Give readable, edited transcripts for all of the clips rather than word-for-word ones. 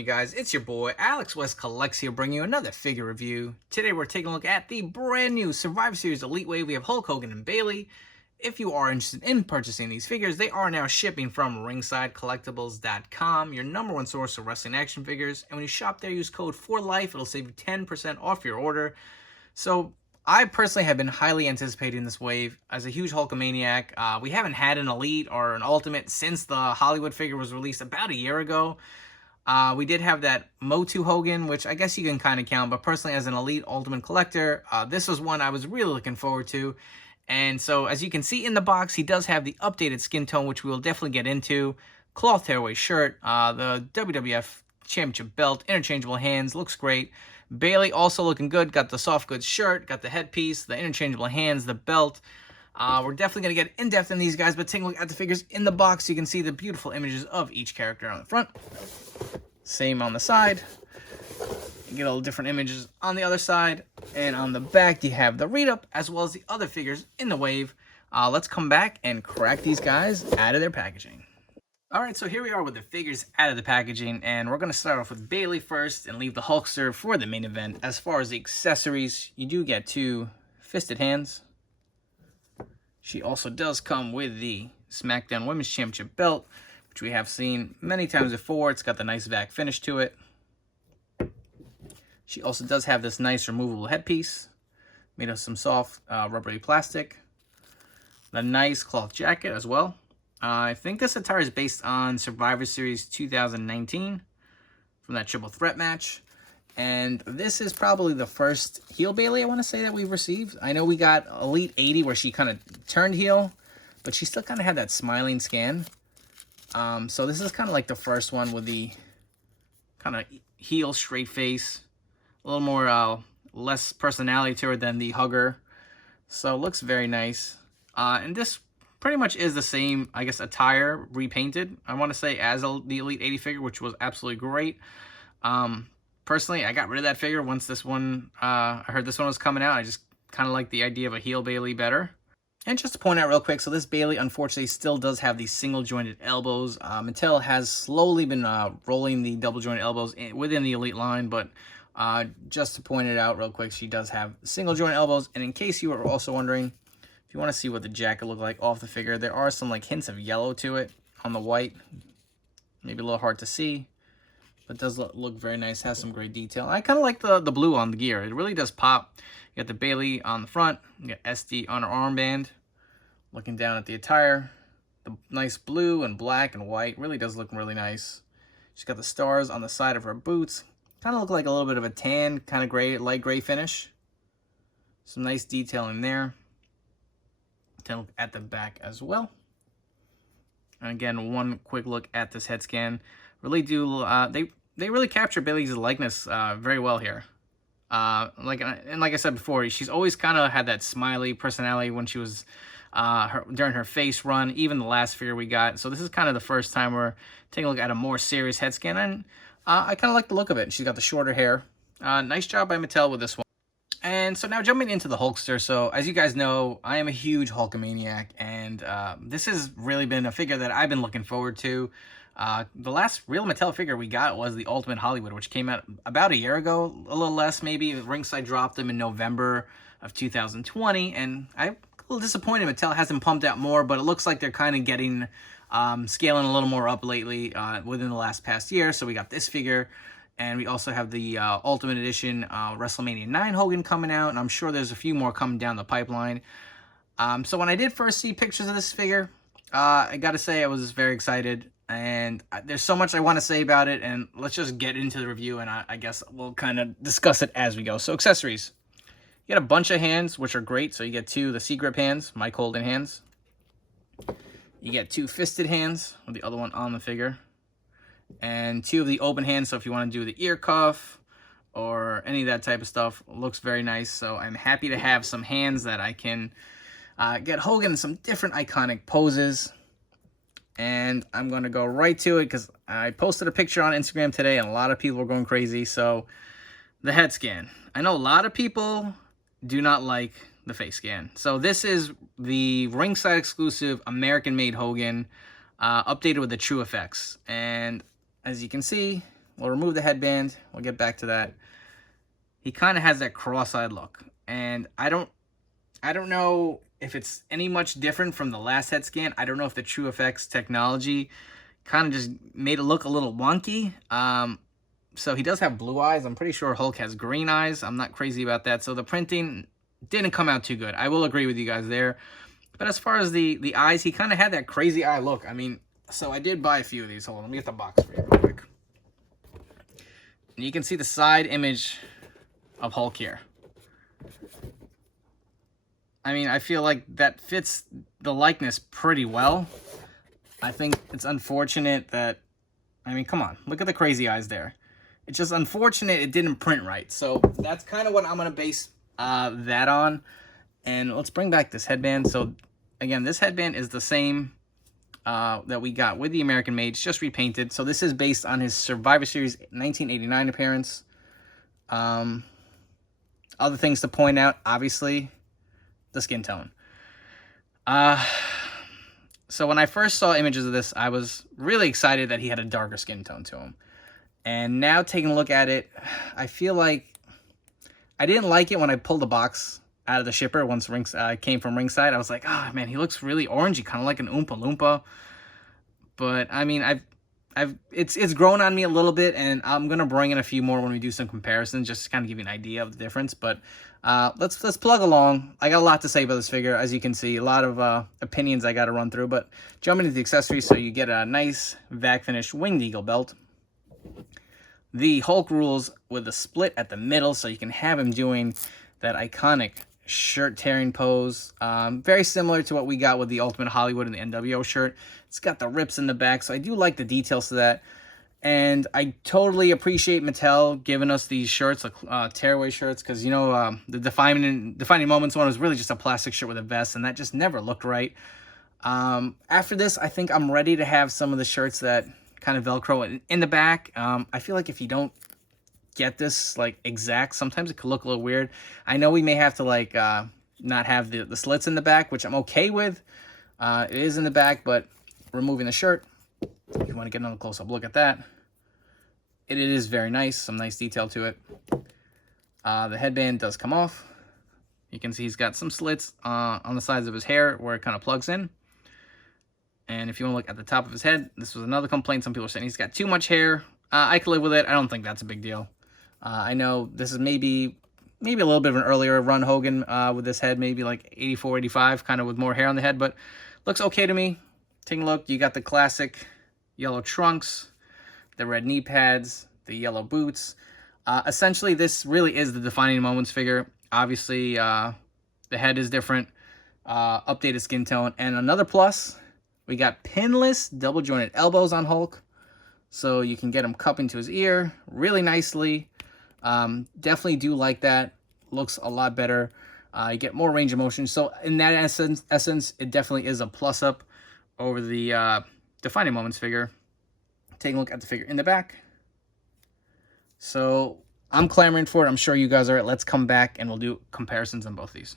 you guys? It's your boy Alex West Collects here, bringing you another figure review. Today we're taking a look at the brand new Survivor Series Elite Wave. We have Hulk Hogan and Bayley. If you are interested in purchasing these figures, they are now shipping from ringsidecollectibles.com, your #1 source of wrestling action figures. And when you shop there, use code 4LIFE. It'll save you 10% off your order. So I personally have been highly anticipating this wave. As a huge Hulkamaniac, we haven't had an Elite or an Ultimate since the Hollywood figure was released about a year ago. We did have that Motu Hogan, which I guess you can kind of count, but personally as an Elite Ultimate collector, this was one I was really looking forward to. And so as you can see in the box, he does have the updated skin tone, which we will definitely get into. Cloth tearaway shirt, the WWF Championship belt, interchangeable hands, looks great. Bayley also looking good, got the soft goods shirt, got the headpiece, the interchangeable hands, the belt. We're definitely going to get in-depth in these guys, but take a look at the figures in the box. You can see the beautiful images of each character on the front. Same on the side. You get all different images on the other side. And on the back, you have the read-up, as well as the other figures in the wave. Let's come back and crack these guys out of their packaging. Alright, so here we are with the figures out of the packaging, and we're going to start off with Bayley first and leave the Hulkster for the main event. As far as the accessories, you do get 2 fisted hands. She also does come with the SmackDown Women's Championship belt, which we have seen many times before. It's got the nice back finish to it. She also does have this nice removable headpiece made of some soft rubbery plastic. The nice cloth jacket as well. I think this attire is based on Survivor Series 2019 from that triple threat match. And this is probably the first heel Bayley I want to say that we've received. I know we got Elite 80 where she kind of turned heel, but she still kind of had that smiling scan. So this is kind of like the first one with the kind of heel straight face. A little more, less personality to her than the hugger. So it looks very nice. And this pretty much is the same, I guess, attire repainted, I want to say, as the Elite 80 figure, which was absolutely great. Personally, I got rid of that figure once this one, I heard this one was coming out. I just kind of like the idea of a heel Bayley better. And just to point out real quick, so this Bayley, unfortunately, still does have these single-jointed elbows. Mattel has slowly been rolling the double-jointed elbows within the Elite line, but just to point it out real quick, she does have single-jointed elbows. And in case you were also wondering, if you want to see what the jacket looked like off the figure, there are some like hints of yellow to it on the white. Maybe a little hard to see, but it does look very nice. Has some great detail. I kind of like the blue on the gear. It really does pop. You got the Bayley on the front. You got SD on her armband. Looking down at the attire, the nice blue and black and white really does look really nice. She's got the stars on the side of her boots. Kind of look like a little bit of a tan, kind of gray, light gray finish. Some nice detailing there. Take a look at the back as well. And again, one quick look at this head scan. Really do they really capture Bayley's likeness very well here. Like I said before, she's always kind of had that smiley personality when she was during her face run, even the last figure we got. So this is kind of the first time we're taking a look at a more serious head scan, and I kind of like the look of it. She's got the shorter hair. Nice job by Mattel with this one. And so now jumping into the Hulkster. So as you guys know, I am a huge Hulkamaniac, and this has really been a figure that I've been looking forward to. The last real Mattel figure we got was the Ultimate Hollywood, which came out about a year ago, a little less maybe. Ringside dropped them in November of 2020, and I'm a little disappointed Mattel hasn't pumped out more, but it looks like they're kind of getting, scaling a little more up lately within the past year. So we got this figure. And we also have the Ultimate Edition WrestleMania 9 Hogan coming out. And I'm sure there's a few more coming down the pipeline. So when I did first see pictures of this figure, I got to say I was very excited. And there's so much I want to say about it. And let's just get into the review. And I guess we'll kind of discuss it as we go. So accessories. You get a bunch of hands, which are great. So you get 2 the C-grip hands, Mike Holden hands. You get 2 fisted hands with the other one on the figure. And 2 of the open hands, so if you want to do the ear cuff or any of that type of stuff, looks very nice. So I'm happy to have some hands that I can get Hogan in some different iconic poses. And I'm going to go right to it because I posted a picture on Instagram today and a lot of people are going crazy. So the head scan. I know a lot of people do not like the face scan. So this is the ringside exclusive American-made Hogan, updated with the True Effects. And as you can see, we'll remove the headband. We'll get back to that. He kind of has that cross-eyed look, and I don't know if it's any much different from the last head scan. I don't know if the TrueFX technology kind of just made it look a little wonky. So he does have blue eyes. I'm pretty sure Hulk has green eyes. I'm not crazy about that. So the printing didn't come out too good. I will agree with you guys there. But as far as the eyes, he kind of had that crazy eye look. I mean, so I did buy a few of these. Hold on, let me get the box for you real quick. And you can see the side image of Hulk here. I mean, I feel like that fits the likeness pretty well. I think it's unfortunate that, I mean, come on, look at the crazy eyes there. It's just unfortunate it didn't print right. So that's kind of what I'm going to base that on. And let's bring back this headband. So again, this headband is the same that we got with the American made. It's just repainted. So this is based on his Survivor Series 1989 appearance. Other things to point out, obviously, the skin tone. So when I first saw images of this, I was really excited that he had a darker skin tone to him. And now taking a look at it, I feel like I didn't like it when I pulled the box out of the shipper once came from ringside. I was like, oh man, he looks really orangey, kind of like an Oompa Loompa. But I mean, it's grown on me a little bit, and I'm gonna bring in a few more when we do some comparisons, just to kind of give you an idea of the difference. But let's plug along. I got a lot to say about this figure, as you can see, a lot of opinions I got to run through. But jumping into the accessories, so you get a nice vac finish winged eagle belt. The Hulk rules with a split at the middle, so you can have him doing that iconic shirt tearing pose. Very similar to what we got with the Ultimate Hollywood and the NWO shirt. It's got the rips in the back, so I do like the details to that. And I totally appreciate Mattel giving us these shirts, tearaway shirts, because, you know, the Defining Moments one was really just a plastic shirt with a vest, and that just never looked right. After this, I think I'm ready to have some of the shirts that kind of Velcro in the back. I feel like if you don't get this like exact, sometimes it could look a little weird. I know we may have to like not have the slits in the back, which I'm okay with. It is in the back, but removing the shirt, if you want to get another close-up look at that, it is very nice. Some nice detail to it. The headband does come off. You can see he's got some slits on the sides of his hair where it kind of plugs in. And if you want to look at the top of his head, this was another complaint. Some people are saying he's got too much hair. I can live with it. I don't think that's a big deal. I know this is maybe a little bit of an earlier run Hogan with this head, maybe like 84, 85, kind of with more hair on the head, but looks okay to me. Taking a look, you got the classic yellow trunks, the red knee pads, the yellow boots. Essentially, this really is the Defining Moments figure. Obviously, the head is different, updated skin tone, and another plus, we got pinless double jointed elbows on Hulk, so you can get him cupping to his ear really nicely. Definitely do like that. Looks a lot better. You get more range of motion. So in that essence, it definitely is a plus up over the Defining Moments figure. Taking a look at the figure in the back. So I'm clamoring for it. I'm sure you guys are. Let's come back and we'll do comparisons on both these.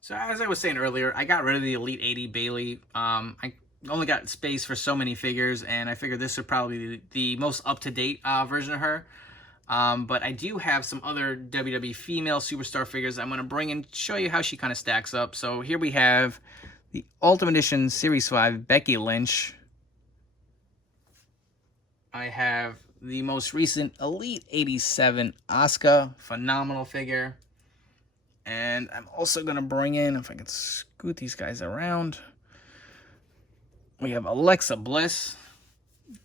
So as I was saying earlier, I got rid of the Elite 80 Bayley. I only got space for so many figures, and I figured this would probably be the most up-to-date version of her. But I do have some other WWE female superstar figures I'm going to bring and show you how she kind of stacks up. So here we have the Ultimate Edition Series 5 Becky Lynch. I have the most recent Elite 87 Asuka. Phenomenal figure. And I'm also going to bring in, if I can scoot these guys around, we have Alexa Bliss.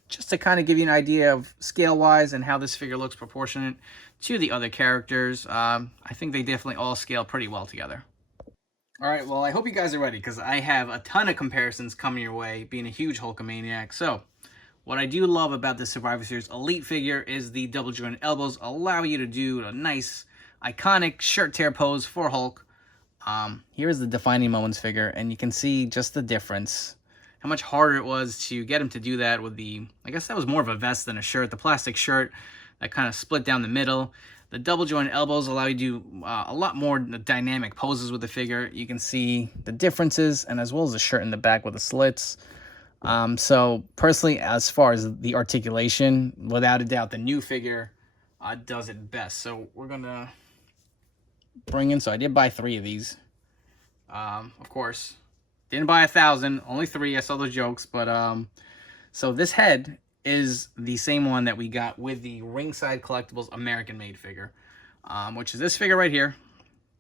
Just to kind of give you an idea of scale-wise and how this figure looks proportionate to the other characters. I think they definitely all scale pretty well together. Alright, well, I hope you guys are ready, because I have a ton of comparisons coming your way, being a huge Hulkamaniac. So, what I do love about this Survivor Series Elite figure is the double jointed elbows allow you to do a nice, iconic shirt tear pose for Hulk. Here is the Defining Moments figure, and you can see just the difference. How much harder it was to get him to do that with the, I guess that was more of a vest than a shirt, the plastic shirt that kind of split down the middle. The double jointed elbows allow you to do a lot more dynamic poses with the figure. You can see the differences, and as well as the shirt in the back with the slits. So personally, as far as the articulation, without a doubt, the new figure does it best. So we're gonna bring in. So I did buy 3 of these. Of course, didn't buy 1,000, only 3. I saw those jokes, but so this head is the same one that we got with the Ringside Collectibles American Made figure, which is this figure right here.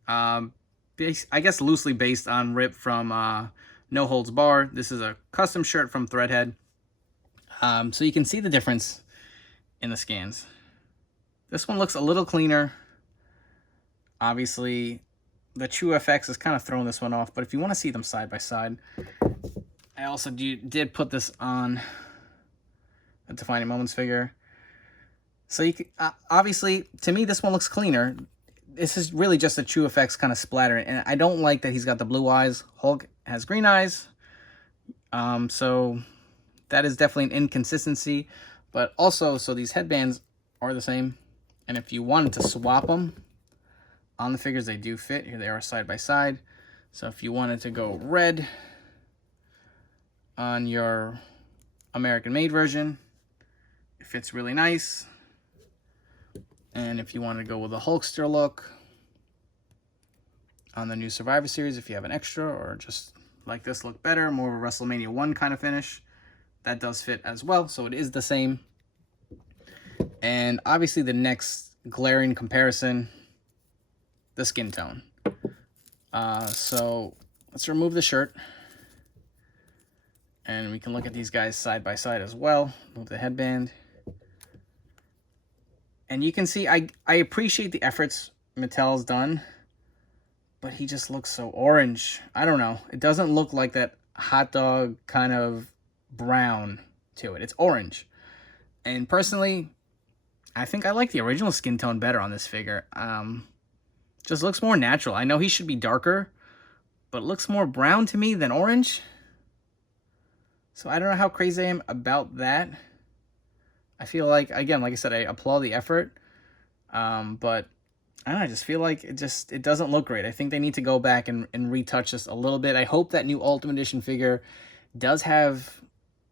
I guess loosely based on Rip from No Holds Bar. This is a custom shirt from Threadhead. So you can see the difference in the scans. This one looks a little cleaner. Obviously, the True FX is kind of throwing this one off, but if you want to see them side by side, I also did put this on a Defining Moments figure. So you can, obviously, to me, this one looks cleaner. This is really just a True FX kind of splatter, and I don't like that he's got the blue eyes. Hulk has green eyes, so that is definitely an inconsistency. But also, so these headbands are the same, and if you wanted to swap them on the figures, they do fit. Here they are side by side. So if you wanted to go red on your American Made version, it fits really nice. And if you want to go with a Hulkster look on the new Survivor Series, if you have an extra or just like this look better, more of a WrestleMania 1 kind of finish, that does fit as well. So it is the same. And obviously the next glaring comparison, the skin tone. So let's remove the shirt. And we can look at these guys side by side as well. Move the headband. And you can see, I appreciate the efforts Mattel's done, but he just looks so orange. I don't know. It doesn't look like that hot dog kind of brown to it. It's orange. And personally, I think I like the original skin tone better on this figure. Just looks more natural. I know he should be darker, but it looks more brown to me than orange. So I don't know how crazy I am about that. I feel like, again, like I said, I applaud the effort, but I don't know, I just feel like it doesn't look great. I think they need to go back and retouch this a little bit. I hope that new Ultimate Edition figure does have,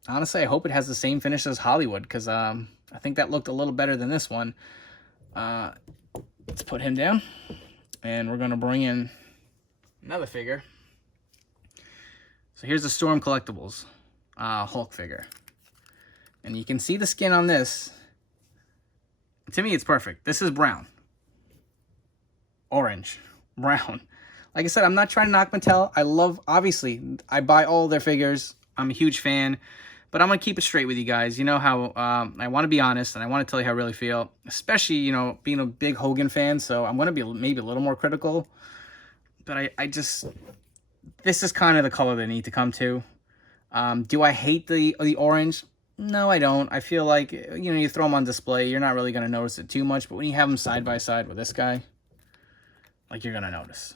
honestly, I hope it has the same finish as Hollywood, because I think that looked a little better than this one. Let's put him down, and we're going to bring in another figure. So here's the Storm Collectibles Hulk figure. And you can see the skin on this. To me, it's perfect. This is brown. Orange. Brown. Like I said, I'm not trying to knock Mattel. Obviously, I buy all their figures. I'm a huge fan. But I'm going to keep it straight with you guys. You know how I want to be honest, and I want to tell you how I really feel. Especially, you know, being a big Hogan fan. So I'm going to be maybe a little more critical. But I just... This is kind of the color they need to come to. Do I hate the orange? No, I don't. I feel like, you know, you throw them on display, you're not really going to notice it too much. But when you have them side by side with this guy, like, you're going to notice.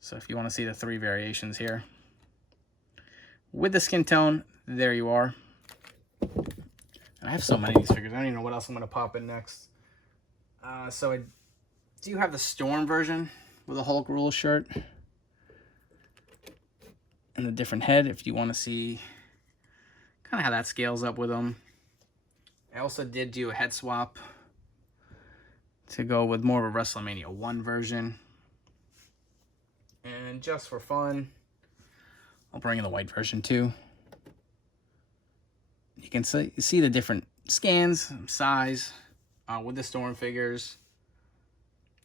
So if you want to see the 3 variations here. With the skin tone, there you are. And I have so many of these figures. I don't even know what else I'm going to pop in next. So I do have the Storm version with a Hulk Rules shirt. And a different head if you want to see kind of how that scales up with them. I also did do a head swap to go with more of a WrestleMania 1 version. And just for fun, I'll bring in the white version too. You can see the different scans, size, with the Storm figures.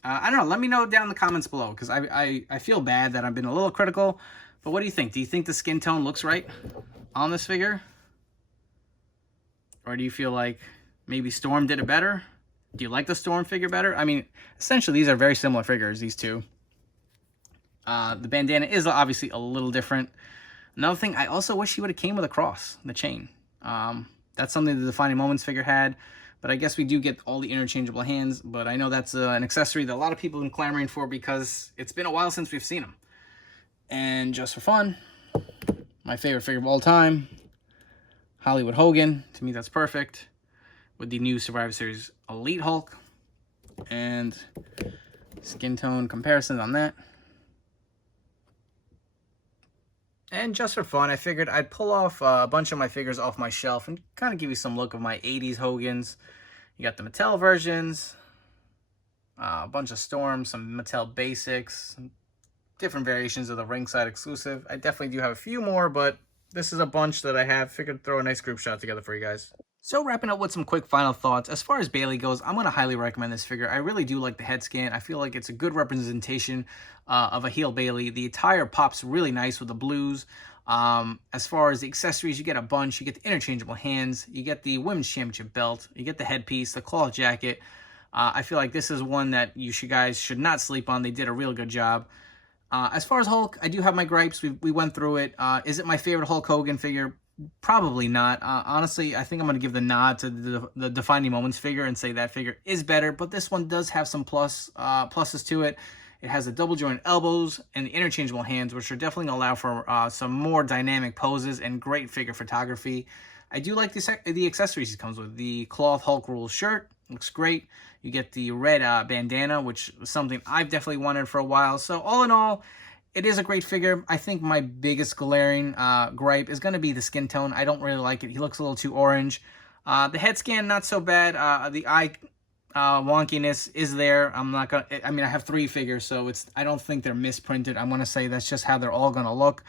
I don't know, let me know down in the comments below, because I feel bad that I've been a little critical. But what do you think? Do you think the skin tone looks right on this figure? Or do you feel like maybe Storm did it better? Do you like the Storm figure better? I mean, essentially, these are very similar figures, these two. The bandana is obviously a little different. Another thing, I also wish he would have came with a cross, the chain. That's something the Defining Moments figure had. But I guess we do get all the interchangeable hands. But I know that's an accessory that a lot of people have been clamoring for because it's been a while since we've seen them. And just for fun, my favorite figure of all time, Hollywood Hogan. To me, that's perfect. With the new Survivor Series Elite Hulk. And skin tone comparisons on that. And just for fun, I figured I'd pull off a bunch of my figures off my shelf and kind of give you some look of my 80s Hogans. You got the Mattel versions, a bunch of Storms, some Mattel basics, different variations of the ringside exclusive. I definitely do have a few more, but this is a bunch that I have. Figured throw a nice group shot together for you guys. So wrapping up with some quick final thoughts. As far as Bayley goes, I'm going to highly recommend this figure. I really do like the head scan. I feel like it's a good representation of a heel Bayley. The attire pops really nice with the blues. As far as the accessories, you get a bunch. You get the interchangeable hands. You get the Women's Championship belt. You get the headpiece, the cloth jacket. I feel like this is one that you guys should not sleep on. They did a real good job. As far as Hulk, I do have my gripes. We went through it. Is it my favorite Hulk Hogan figure? Probably not. Honestly, I think I'm going to give the nod to the Defining Moments figure and say that figure is better, but this one does have some pluses to it. It has the double jointed elbows and the interchangeable hands, which are definitely going to allow for some more dynamic poses and great figure photography. I do like the accessories it comes with. The cloth Hulk Rules shirt looks great. You get the red bandana, which is something I've definitely wanted for a while. So all in all, it is a great figure. I think my biggest glaring gripe is going to be the skin tone. I don't really like it. He looks a little too orange. The head scan, not so bad. The eye wonkiness is there. I'm not going to... I mean, I have 3 figures, so I don't think they're misprinted. I'm going to say that's just how they're all going to look.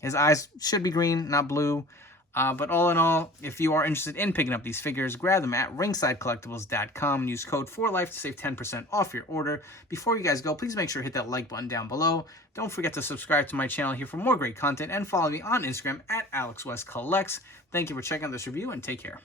His eyes should be green, not blue. But all in all, if you are interested in picking up these figures, grab them at ringsidecollectibles.com and use code 4LIFE to save 10% off your order. Before you guys go, please make sure to hit that like button down below. Don't forget to subscribe to my channel here for more great content and follow me on Instagram at AlexWestCollects. Thank you for checking out this review and take care.